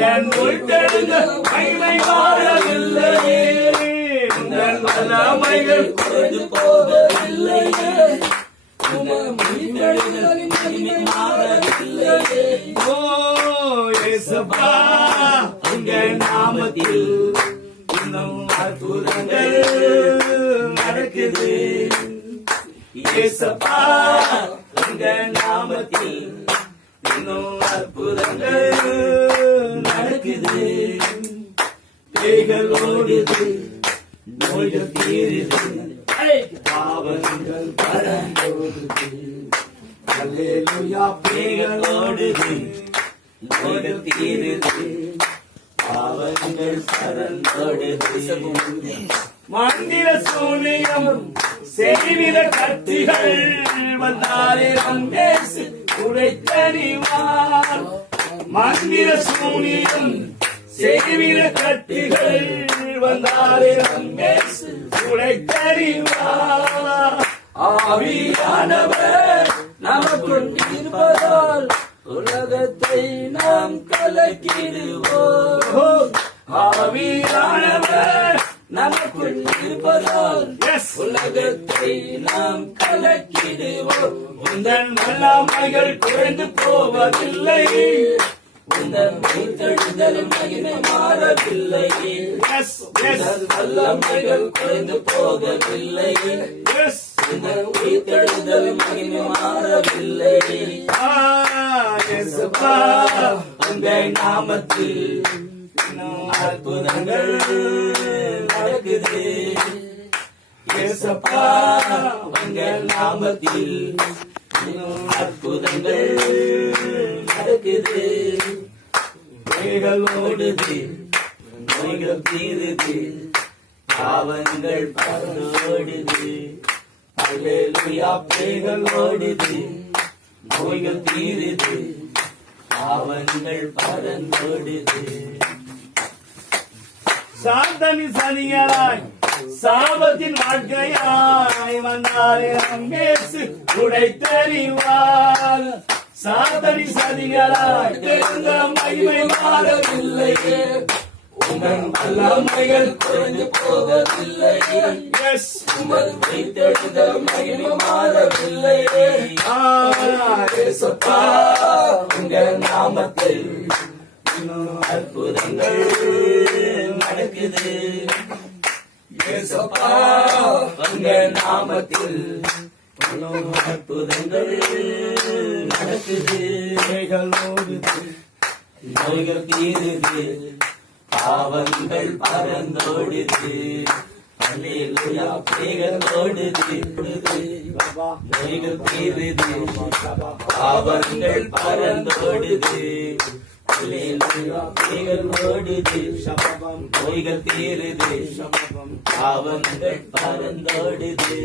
உந்தன் உயிர்த்தெழுந்த மகிமை மாறவில்லையே, உந்தன் வல்லமைகள் குறைந்து போகவில்லையே, ஓ இயேசுப்பா உங்க நாமத்தில் இன்னும் அற்புதங்கள் நடக்குது. இயேசுப்பா உங்க நாமத்தில் இன்னும் அற்புதங்கள் நடக்குது. பேய்கள் ஓடுது, நோய்கள் தீருது, பாவங்கள் பறந்தோடுது. அல்லேலூயா, பேய்கள் ஓடுது, நோய்கள் தீருது, பாவங்கள் பறந்தோடுது. மந்திர சூனியம் செய்வித கத்திகள் வந்தாரே ரமேசு உடைத்தறிவார். மந்திர சூனியம் செய்வித கத்திகள் வந்தாரே ரமேசு உடைத்தறிவார். ஆவியானவர் நமக்குள் இருப்பதால் உலகத்தை நாம் கலக்கிடுவோம். ஆவியானவர் நமக்குள் இருப்பதால் உலகத்தை நாம் கலக்கிடுவோம். உந்தன் வல்லமைகள் குறைந்து போவதில்லை, உந்தன் உயிர்த்தெழுதல் மகிமை மாறவில்லை, உந்தன் வல்லமைகள் குறைந்து போகவில்லை, உந்தன் உயிர்த்தெழுதல் மகிமை மாறவில்லை. இயேசுப்பா உங்க நாமத்தில் அற்புதங்கள் நடக்குது. இயேசுப்பா உங்க நாமத்தில் அற்புதங்கள் நடக்குது. பேய்கள் ஓடுது, நோய்கள் தீருது, பாவங்கள் பறந்தோடுது. அல்லேலூயா, பேய்கள் ஓடுது, நோய்கள் தீருது, பாவங்கள் பறந்தோடுது. சாந்தனி சனியராய் சாபத்தின் வாழ்க்கையாய் வந்தாரே ரமேசு உடைத்தறிவார். சாதனை சதிகளாய் தெரிந்த மகிமை மாறவில்லையே, உங்கள் வல்லமைகள் குறைந்து போகவில்லையே, உங்கள் வைத்தெழுந்த மகிமை மாறவில்லையே. இயேசுப்பா உங்க நாமத்தில் அற்புதங்கள் நடக்குது. இயேசுப்பா உங்க நாமத்தில் அற்புதங்கள் நடக்குது. பேய்கள் ஓடுது, நோய்கள் தீருது, பாவங்கள் பறந்தோடுது. அல்லேலூயா, பேய்கள் ஓடுது, நோய்கள் தீருது, பாவங்கள் பறந்தோடுது. அல்லேலூயா, பேய்கள் ஓடுது, நோய்கள் தீருது, பாவங்கள் பறந்தோடுது.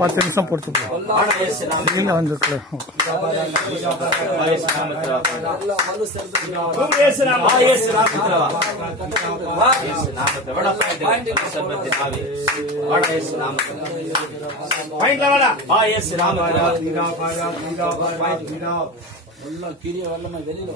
பத்து நிமிஷம் பொறுத்து வந்துருக்குல. கிரிய வரலமா வெளியில